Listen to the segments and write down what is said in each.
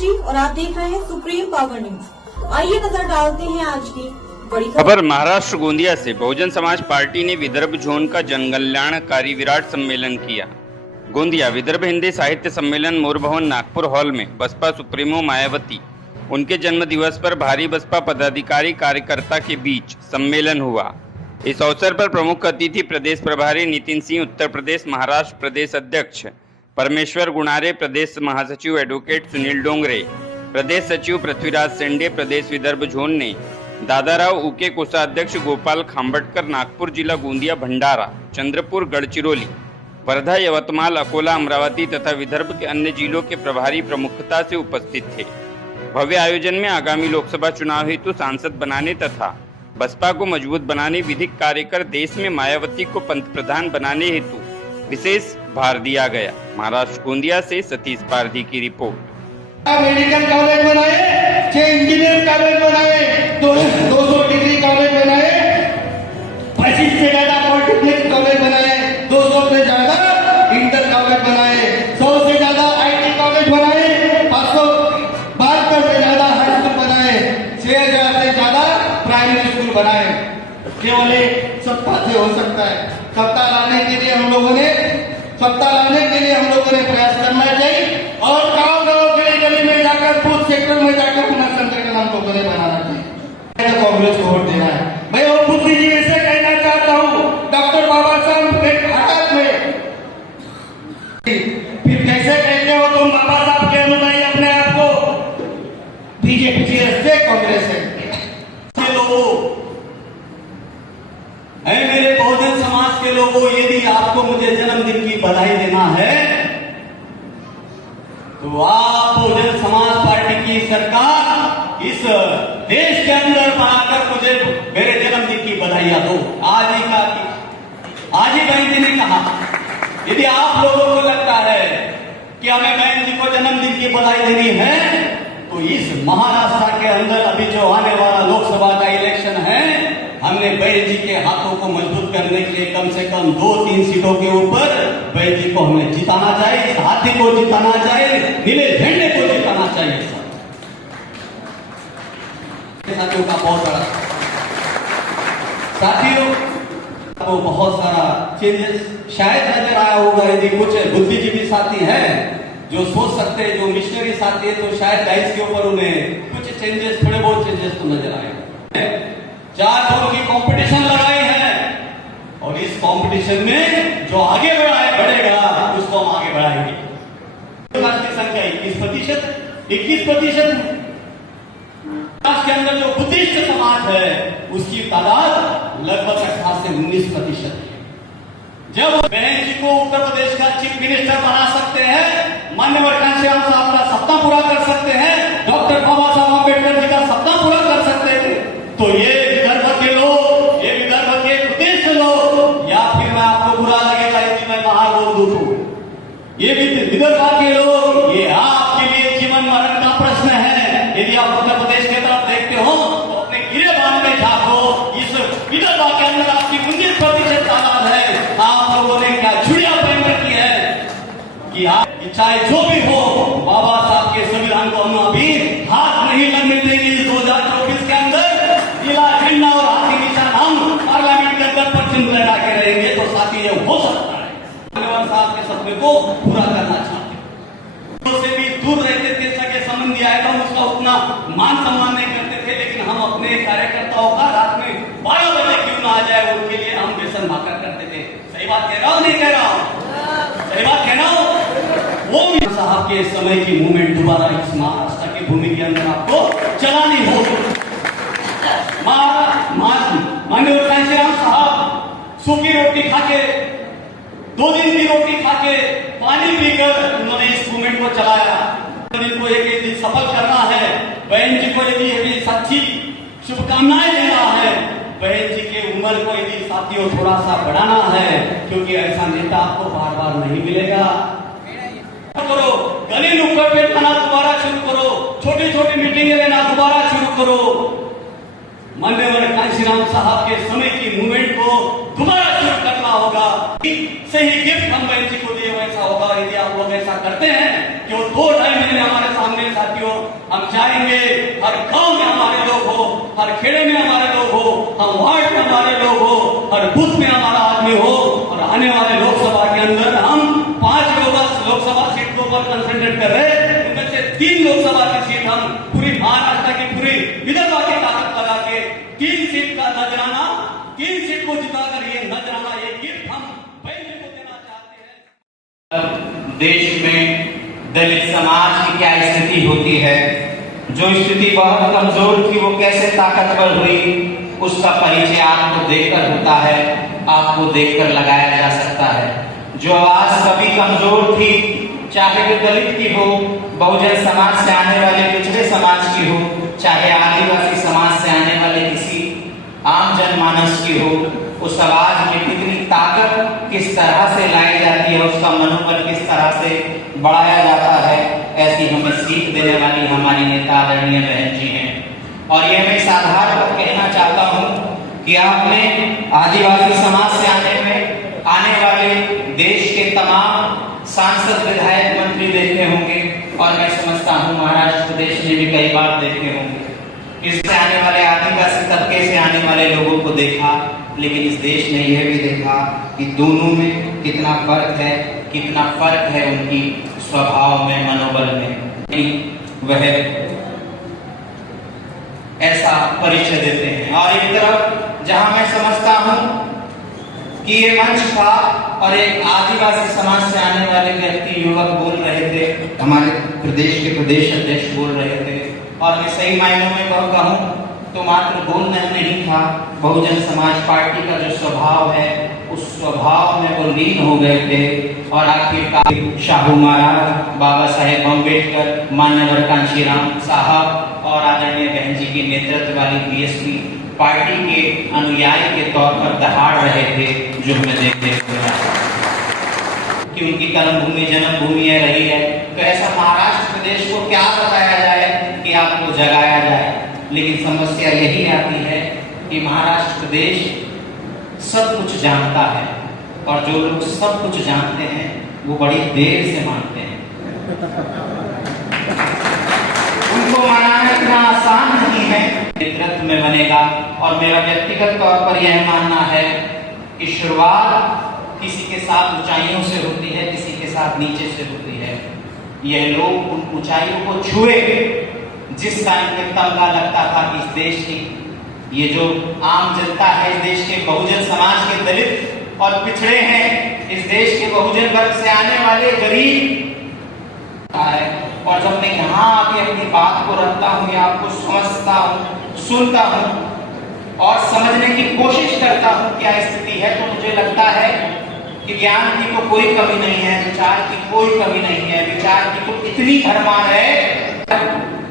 राजश्री और आप देख रहे हैं सुप्रीम पावर न्यूज। आइए नजर डालते हैं आज की बड़ी महाराष्ट्र गोंदिया से बहुजन समाज पार्टी ने विदर्भ जोन का जनकल्याणकारी विराट सम्मेलन किया। गोंदिया विदर्भ हिंदी साहित्य सम्मेलन मोर भवन नागपुर हॉल में बसपा सुप्रीमो मायावती उनके जन्म दिवस पर भारी बसपा पदाधिकारी कार्यकर्ता के बीच सम्मेलन हुआ। इस अवसर पर प्रमुख अतिथि प्रदेश प्रभारी नितिन सिंह, उत्तर प्रदेश महाराष्ट्र प्रदेश अध्यक्ष परमेश्वर गुणारे, प्रदेश महासचिव एडवोकेट सुनील डोंगरे, प्रदेश सचिव पृथ्वीराज सेंडे, प्रदेश विदर्भ जोन ने दादाराव उके, कोषाध्यक्ष गोपाल खांबटकर, नागपुर जिला गोंदिया, भंडारा, चंद्रपुर, गढ़चिरौली, वर्धा, यवतमाल, अकोला, अमरावती तथा विदर्भ के अन्य जिलों के प्रभारी प्रमुखता से उपस्थित थे। भव्य आयोजन में आगामी लोकसभा चुनाव हेतु सांसद बनाने तथा बसपा को मजबूत बनाने, विधिक कार्य कर देश में मायावती को पंतप्रधान बनाने हेतु विशेष भार दिया गया। महाराष्ट्र गोंदिया से सतीश पारधी की रिपोर्ट। मेडिकल कॉलेज बनाए, 6 इंजीनियर कॉलेज बनाए, 200 डिग्री कॉलेज बनाए, 25 से ज्यादा पॉलिटेक्निक कॉलेज बनाए, 200 से ज्यादा इंटर कॉलेज बनाए, 100 से ज्यादा आईटी कॉलेज बनाए, 572 से ज्यादा हाई स्कूल बनाए, 6000 से ज्यादा प्राइमरी स्कूल बनाए। केवल सत्ता से हो सकता है। सत्ता लाने के लिए हम लोगों ने प्रयास करना चाहिए और गांव-गांव, गली-गली में जाकर, बूथ सेक्टर में जाकर पुनः संगठन हम लोगों ने बनाना चाहिए। कांग्रेस को वोट देना है। मैं और बुद्धिजीवी से कहना चाहता हूँ, डॉक्टर बाबा साहब के भारत में फिर कैसे कहते हो तुम बाबा साहब के अनुयायी अपने आप को? बीजेपी से कांग्रेस है। मेरे बहुजन समाज के लोगों, यदि आपको मुझे जन्मदिन की बधाई देना है तो आप बहुजन समाज पार्टी की सरकार इस देश के अंदर बनाकर मुझे मेरे जन्मदिन की बधाइयां दो। आज ही बहन जी ने कहा, यदि आप लोगों को लगता है कि हमें बहन जी को जन्मदिन की बधाई देनी है तो इस महाराष्ट्र के अंदर अभी जो आने वाला लोकसभा का इलेक्शन है, हमने बहन जी के हाथों को मजबूत करने के लिए कम से कम 2-3 सीटों के ऊपर बहन जी को हमें जिताना चाहिए, इस हाथी को जिताना चाहिए, नीले झंडे को जिताना चाहिए। साथियों का बहुत बड़ा को बहुत सारा चेंजेस शायद नजर आया होगा। यदि कुछ बुद्धिजीवी साथी है जो सोच सकते हैं, जो मिशनरी साथी है, तो शायद डाइस के ऊपर उन्हें कुछ चेंजेस, थोड़े बहुत चेंजेस तो नजर आए। 4 जोन की कंपटीशन लगाई है और इस कंपटीशन में जो आगे बढ़ेगा उसको हम आगे बढ़ाएंगे। की संख्या 21% के अंदर जो बुद्धिस्ट समाज है उसकी तादाद लगभग 18 से 19% है। जब बहन जी को उत्तर प्रदेश का चीफ मिनिस्टर बना सकते हैं, माननीय घनश्याम साहब का सपना पूरा कर सकते हैं, डॉक्टर बाबा साहब अम्बेडकर जी का सपना पूरा कर सकते हैं, तो ये विदर्भ के लोग, ये विदर्भ के प्रदेश के लोग, या फिर मैं आपको बुरा लगेगा यदि मैं बाहर बोल दूं तो ये विदर्भ के लोग, ये आपके लिए जीवन मरण का प्रश्न है। यदि आप उत्तर प्रदेश की तरफ देखते हो तो अपने गिरेबान में झांको, इस विदर्भ के अंदर आपकी 19% तादाद है। आप लोगों ने क्या छुड़िया पहन रखी है कि आप चाहे जो भी हो, बाबा साहब के संविधान को हम अभी हाथ नहीं लगने देंगे। 2024 के अंदर नीला झंडा और हाथी निशान हम पार्लियामेंट के अंदर पर लगा के रहेंगे। तो साथी ये हो सकता है धन्यवाद साहब के सपने को पूरा करना चाहते हैं। से भी दूर रहते थे, सगे संबंधी आए तो उसका उतना मान सम्मान नहीं करते थे, लेकिन हम अपने कार्यकर्ताओं का रात में 12 बजे क्यों ना आ जाए उनके लिए हम बेसन भाकर करते थे। सही बात कह रहा हूं, नहीं कह रहा हूं? सही बात कह रहा हूं। वो साहब के समय की मूवमेंट दोबारा इस महाराष्ट्र की भूमि के अंदर आपको चलानी होगी। माननीय घनश्याम साहब सूखी रोटी खाके, 2 दिन की रोटी खाके, पानी पीकर उन्होंने इस मूवमेंट को चलाया। इनको एक दिन सफल करना है। बहन जी को यदि अभी सच्ची शुभकामनाएं देना है, बहन जी के उम्र को यदि साथियों थोड़ा सा बढ़ाना है, क्योंकि ऐसा नेता आपको बार बार नहीं मिलेगा। करो, गली नुक्कड़ पे जाना दोबारा शुरू करो, छोटी छोटी मीटिंगें लेना दोबारा शुरू करो। माननीय घनश्याम साहब के समय की मूवमेंट को दोबारा शुरू करना होगा। होगा, से ही गिफ्ट हम बहन जी को दिए वैसा होगा। यदि आप लोग ऐसा करते हैं कि वो 2-2.5 महीने हमारे सामने साथियों, हम चाहेंगे हर गांव में हमारे लोग हो, हर खेड़े में हमारे लोग हो, हम वार्ड में हमारे लोग हो, हर बूथ में हमारा आदमी हो, और आने वाले लोकसभा के अंदर हम 5 लोकसभा सीट को पर कंसंट्रेट कर रहे हैं। उनमें से 3 लोकसभा की सीट हम पूरी महाराष्ट्र की, पूरी विदर्भ की ताकत लगा के 3 सीट का नजराना, 3 सीट को जिताकर ये नजराना, ये गिफ्ट हम बहन जी को देना चाहते हैं। देश में दलित समाज की क्या स्थिति होती है, जो स्थिति बहुत कमजोर थी वो कैसे ताकतवर हुई, उसका परिचय आपको देखकर होता है, आपको देखकर लगाया जा सकता है। जो आवाज कभी कमजोर थी, चाहे वो दलित की हो, बहुजन समाज से आने वाले पिछड़े समाज की हो, चाहे आदिवासी समाज से आने वाले किसी आम जनमानस की हो, उस आवाज में कितनी ताकत किस तरह से लाई जाती है, उसका मनोबल किस तरह से बढ़ाया जाता है, ऐसी हमें सीख देने वाली हमारी नेता आदरणीय बहन जी हैं। और ये मैं इस आधार पर कहना चाहता हूँ कि आपने आदिवासी समाज से आने वाले देश के तमाम सांसद, विधायक, मंत्री देखे होंगे, और मैं समझता हूँ महाराष्ट्र प्रदेश में भी कई बार देखे होंगे। इससे आने वाले आदिवासी तबके से आने वाले लोगों को देखा, लेकिन इस देश ने यह भी देखा कि दोनों में कितना फर्क है उनकी स्वभाव में, मनोबल में। वह ऐसा परिचय देते हैं। और एक तरफ जहां मैं समझता हूं कि ये मंच था और एक आदिवासी समाज से आने वाले व्यक्ति, युवक बोल रहे थे, हमारे प्रदेश के प्रदेश अध्यक्ष बोल रहे थे, और मैं सही मायनों में कहूं तो मात्र बोलना नहीं था, बहुजन समाज पार्टी का जो स्वभाव है उस स्वभाव में वो लीन हो गए थे। और आखिरकार शाहू महाराज, बाबा साहेब अम्बेडकर, मान्यवर कांशीराम साहब और आदरणीय बहन जी की नेतृत्व वाली बीएसपी पार्टी के अनुयायी के तौर पर दहाड़ रहे थे, जो हमें देखते हुए कि उनकी कर्मभूमि जन्मभूमि रही है। तो ऐसा महाराष्ट्र प्रदेश को क्या बताया जाए कि आपको जगाया जाए, लेकिन समस्या यही आती है कि महाराष्ट्र प्रदेश सब कुछ जानता है, और जो लोग सब कुछ जानते हैं वो बड़ी देर से मानते हैं। उनको मनाना इतना आसान नहीं है। नेतृत्व में बनेगा, और मेरा व्यक्तिगत तौर पर यह मानना है कि शुरुआत किसी के साथ ऊंचाइयों से होती है, किसी के साथ नीचे से होती है। यह लोग उन ऊंचाइयों को छुए जिस टाइम पे तमगा लगता था कि इस देश की ये जो आम जनता है, इस देश के बहुजन समाज के दलित और पिछड़े हैं, इस देश के बहुजन वर्ग से आने वाले गरीब है। और जब मैं यहाँ आके अपनी बात को रखता हूँ या आपको समझता हूँ, सुनता हूँ और समझने की कोशिश करता हूँ क्या स्थिति है, तो मुझे लगता है कि ज्ञान की तो कोई कमी नहीं है, विचार की कोई कमी नहीं है। विचार की तो इतनी भरमार है,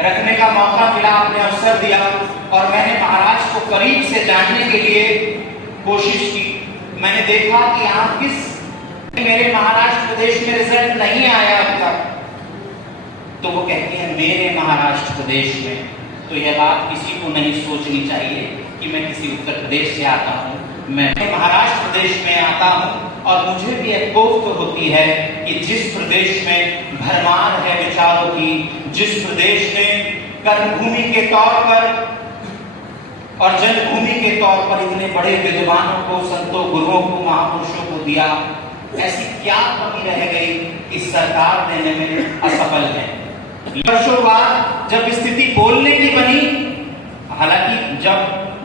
रखने का मौका मिला, आपने अवसर दिया, और मैंने महाराष्ट्र को करीब से जानने के लिए कोशिश की। मैंने देखा कि यहाँ मेरे महाराष्ट्र प्रदेश में रिजल्ट नहीं आया अब तक, तो वो कहती है मेरे महाराष्ट्र प्रदेश में। तो यह बात किसी को नहीं सोचनी चाहिए कि मैं किसी उत्तर प्रदेश से आता हूँ, मैं महाराष्ट्र प्रदेश में आता हूँ, और मुझे भी एक कोफ्त होती है कि जिस प्रदेश में भरमार है विचारों की, जिस प्रदेश ने कर्मभूमि के तौर पर और जन्मभूमि के तौर पर इतने बड़े विद्वानों को, संतों, गुरुओं को, महापुरुषों को दिया, ऐसी क्या कमी रह गई कि सरकार देने में असफल है। वर्षों बाद जब स्थिति बोलने की बनी, हालांकि जब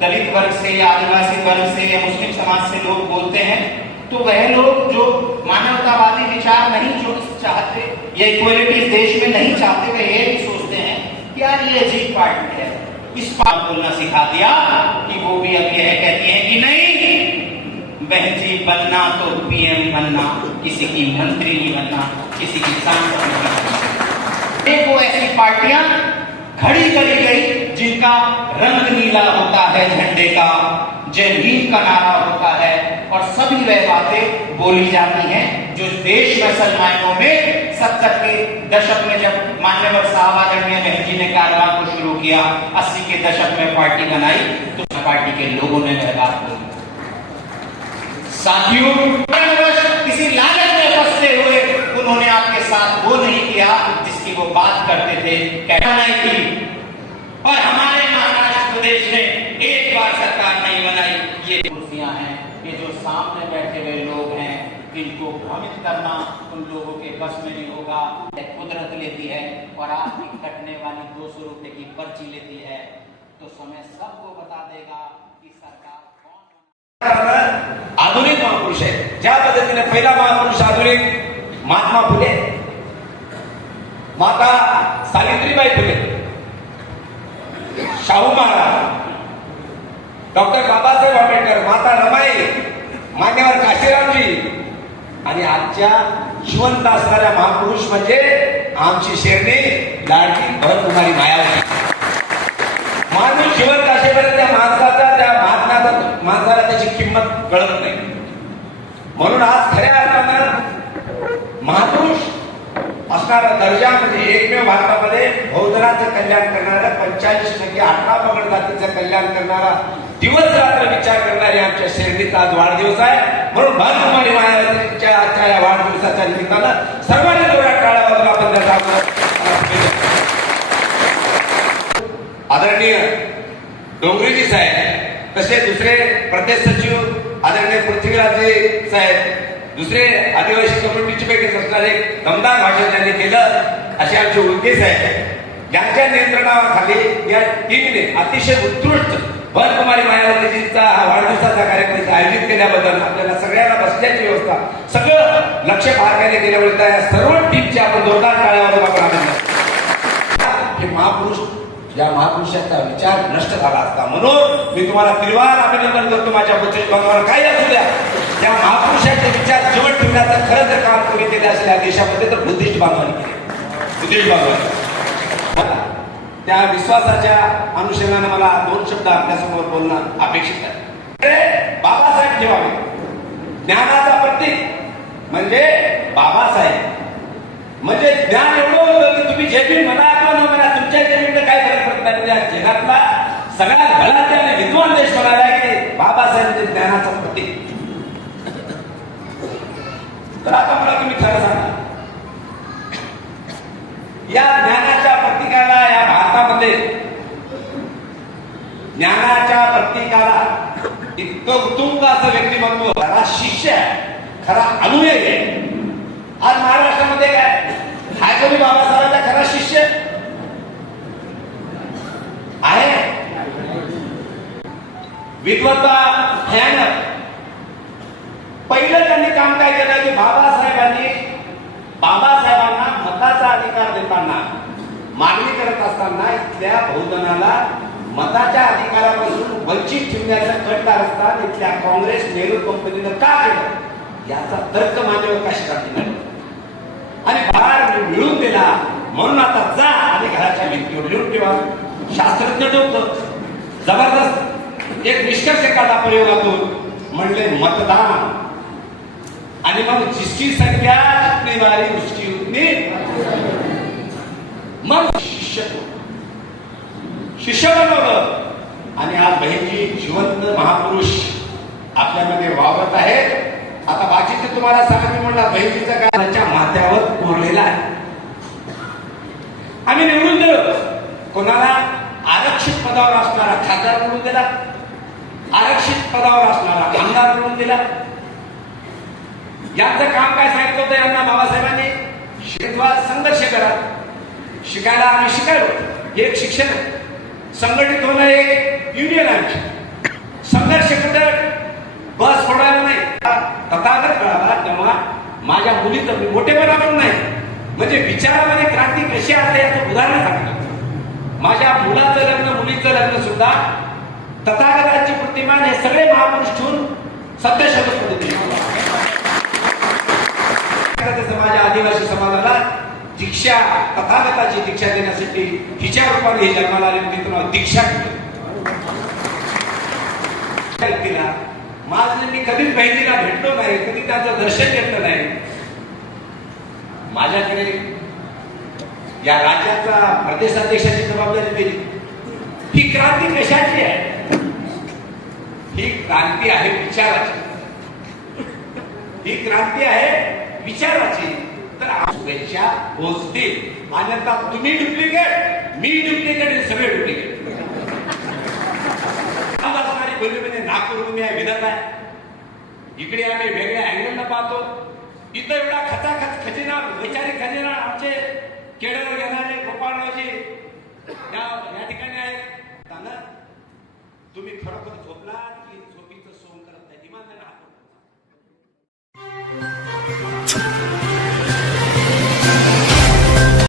दलित वर्ग से या आदिवासी वर्ग से या मुस्लिम समाज से लोग बोलते हैं, तो वह लोग जो मानवतावादी विचार नहीं जो चाहते या इक्वलिटी देश में नहीं चाहते, वे ये भी सोचते हैं कि यार ये अजीब पार्टी है, इस बात बोलना सिखा दिया कि वो भी अब यह कहती हैं कि नहीं, बहन जी बनना तो पीएम बनना, किसी की मंत्री नहीं बनना, किसी की सांसद नहीं बनना। वो ऐसी पार्टियां खड़ी करी गई जिनका रंग नीला होता है झंडे का, जय भीम का नारा होता है, और सभी वह बातें बोली जाती हैं जो देश में असल मायनों में 70 के दशक में जब मान्यवर साहब आदरणीय बहन जी ने कारवां को शुरू किया, 80 के दशक में पार्टी बनाई, तो पार्टी के लोगों ने वह बात बोली। साथियों, किसी लालच में फंसते हुए उन्होंने आपके साथ वो नहीं किया जिसकी वो बात करते थे, कहना नहीं की। और हमारे महाराष्ट्र प्रदेश में एक बार सरकार नहीं बनाई। ये कुर्सियां हैं, ये जो सामने बैठे हुए लोग हैं, इनको भ्रमित करना उन लोगों के बस में नहीं होगा। कुदरत लेती है और आपकी कटने वाली 200 रुपए की पर्ची लेती है, तो समय सबको बता देगा कि सरकार आधुनिक महापुरुष आहे। ज्या पद्धतीने पहिला महापुरुष आधुनिक महात्मा फुले, माता सावित्रीबाई फुले, शाहू महाराज, डॉक्टर बाबासाहेब आंबेडकर, माता रमाई, मान्यवर काशीरामजी आणि आजच्या जिवंत असणाऱ्या महापुरुष म्हणजे आमची शेरणी लाडकी भरकुमारी मायावती। माणूस जिवंत असेपर्यंत त्या माणसाचा, त्या माणसाला त्याची किंमत कळत नाही। म्हणून आज खऱ्या अर्थानं महापुरुष असणारा दर्जा म्हणजे एकमेव भारतामध्ये बहुजनाचं कल्याण करणारा, 85% 18 पगड जातीचं कल्याण करणारा, दिवस रात्र विचार करणारी आमच्या शेरडीचा आज वाढदिवस आहे। म्हणून भरकुमारी मायावतीच्या आजच्या या वाढदिवसाच्या निमित्तानं सर्वांनी जोरात टाळ्या वाजवून आपण त्याचा आदरणीय डोंगरीजी साहेब, तसे दुसरे प्रदेश सचिव आदरणीय पृथ्वीराजजी साहेब, दुसरे आदिवासी कम्युनिटीचे पैकी असणारे दमदार भाषण त्यांनी केलं, असे आमचे उलके साहेब यांच्या नियंत्रणाखाली या टीमने अतिशय उत्कृष्ट भरकुमारी मायावतीजींचा हा वाढदिवसाचा कार्यक्रम आयोजित केल्याबद्दल आपल्याला सगळ्यांना बसण्याची व्यवस्था, सगळं लक्ष बारकाईने केल्याबद्दल त्या सर्व टीमचे आपण जोरदार टाळ्या वाजवून आपण आनंद। हे महापुरुष, या महापुरुषाचा विचार नष्ट झाला असता, म्हणून मी तुम्हाला त्रिवार अभिनंदन करतो। माझ्या बचत बांधवांना काही असू द्या, त्या महापुरुषाचे विचार जीवन ठेवण्याचं खरं जर काम कोणी केले असेल या देशामध्ये तर बुद्धिस्ट बांधवांनी केले। बुद्धिस्ट बांधवांनी त्या विश्वासाच्या अनुषंगाने मला 2 शब्द आपल्यासमोर बोलणं अपेक्षित आहे। बाबासाहेब ठेवावे, ज्ञानाचा प्रतीक म्हणजे बाबासाहेब, म्हणजे ज्ञान एवढं होतं की तुम्ही जे बी म्हणा किंवा न म्हणा, तुमच्या जमिनीत काय फरक पडत नाही। म्हणजे जगातला सगळ्यात भलात आणि विद्वान देश म्हणाला की बाबासाहेब म्हणजे ज्ञानाचं प्रतीक। तर आता मला तुम्ही खरं सांगा, या ज्ञानाच्या प्रतीकाला या भारतामध्ये ज्ञानाच्या प्रतीकाला इतकं उत्तुंग असं व्यक्तिमत्व, खरा शिष्य आहे, खरा अनुयायी आहे। आज महाराष्ट्रामध्ये काय हाय कोणी बाबासाहेबांचा खरा शिष्य आहे? विद्वत्ता भयानक। पहिलं त्यांनी काम काय केलं की बाबासाहेबांना मताचा अधिकार देताना, मागणी करत असताना इथल्या बहुजनाला मताच्या अधिकारापासून वंचित ठेवण्याचा कट कारस्थान इथल्या काँग्रेस नेहरू कंपनीनं का केलं याचा तर्क माझ्यावर कशासाठी नाही, आणि बाहेर मिळून दिला। म्हणून आता जा आणि घराच्या भिंतीवर लिहून ठेवा। शास्त्रज्ञ ठेवतो जबरदस्त एक निष्कर्ष काढला प्रयोगातून, म्हणले मतदान, आणि मग जिसकी संख्या जितनी बारी उसकी उतनी, मग शिष्य बनवलं। आणि आज बहिणजी जिवंत महापुरुष आपल्यामध्ये वावरत आहेत। आता बाकीचे तुम्हाला सांगा, मी म्हणला बहिणीचं काय त्याच्या माथ्यावर कोरलेला आहे। आम्ही निवडून दिलो, कोणाला आरक्षित पदावर असणारा खासदार निवडून दिला, आरक्षित पदावर असणारा आमदार निवडून दिला। यांचं काम काय सांगितलं होतं यांना बाबासाहेबांनी? शिकवा, संघर्ष करा। शिकायला आम्ही शिकायलो, हे एक शिक्षण आहे। संघटित होणं एक युनियन आहे। संघर्ष कुठं बस सोडायला नाही। तथागत कळाला तेव्हा माझ्या मुलीचं मोठेपणा पण नाही, म्हणजे विचारामध्ये क्रांती कशी असते याचं उदाहरण सांगतो। माझ्या मुलाचं लग्न, मुलीचं लग्न सुद्धा तथागताची प्रतिमा हे सगळे महापुरुष ठेवून सत्यशोधक पद्धतीने माझ्या आदिवासी समाजाला दीक्षा, तथागताची दीक्षा देण्यासाठी हिच्या रूपाने हे जन्माला आले, मी दीक्षा केला। माझं मी कधीच बहिणीला भेटलो नाही, कधी त्याचं दर्शन घेतलं नाही। माझ्याकडे या राज्याचा प्रदेशाध्यक्षाची जबाबदारी दिली। ही क्रांती कशाची आहे? ही क्रांती आहे विचाराची। ही क्रांती आहे विचाराची. तर शुभेच्छा पोहोचतील. आणि आता तुम्ही डुप्लिकेट, मी डुप्लिकेट, हे सगळे डुप्लिकेट असणारी बोलली म्हणजे नागपूर भूमी आहे, विदर्भ आहे. इकडे आम्ही वेगळ्या अँगलनं पाहतो. इथं एवढा खचाखच खजिना, वैचारिक खजिना आमचे केडवर घेणारे गोपाळरावजी या ठिकाणी आहेत. तुम्ही खरोखर झोपलात की झोपीचं सोंग करत नाही. इमानदार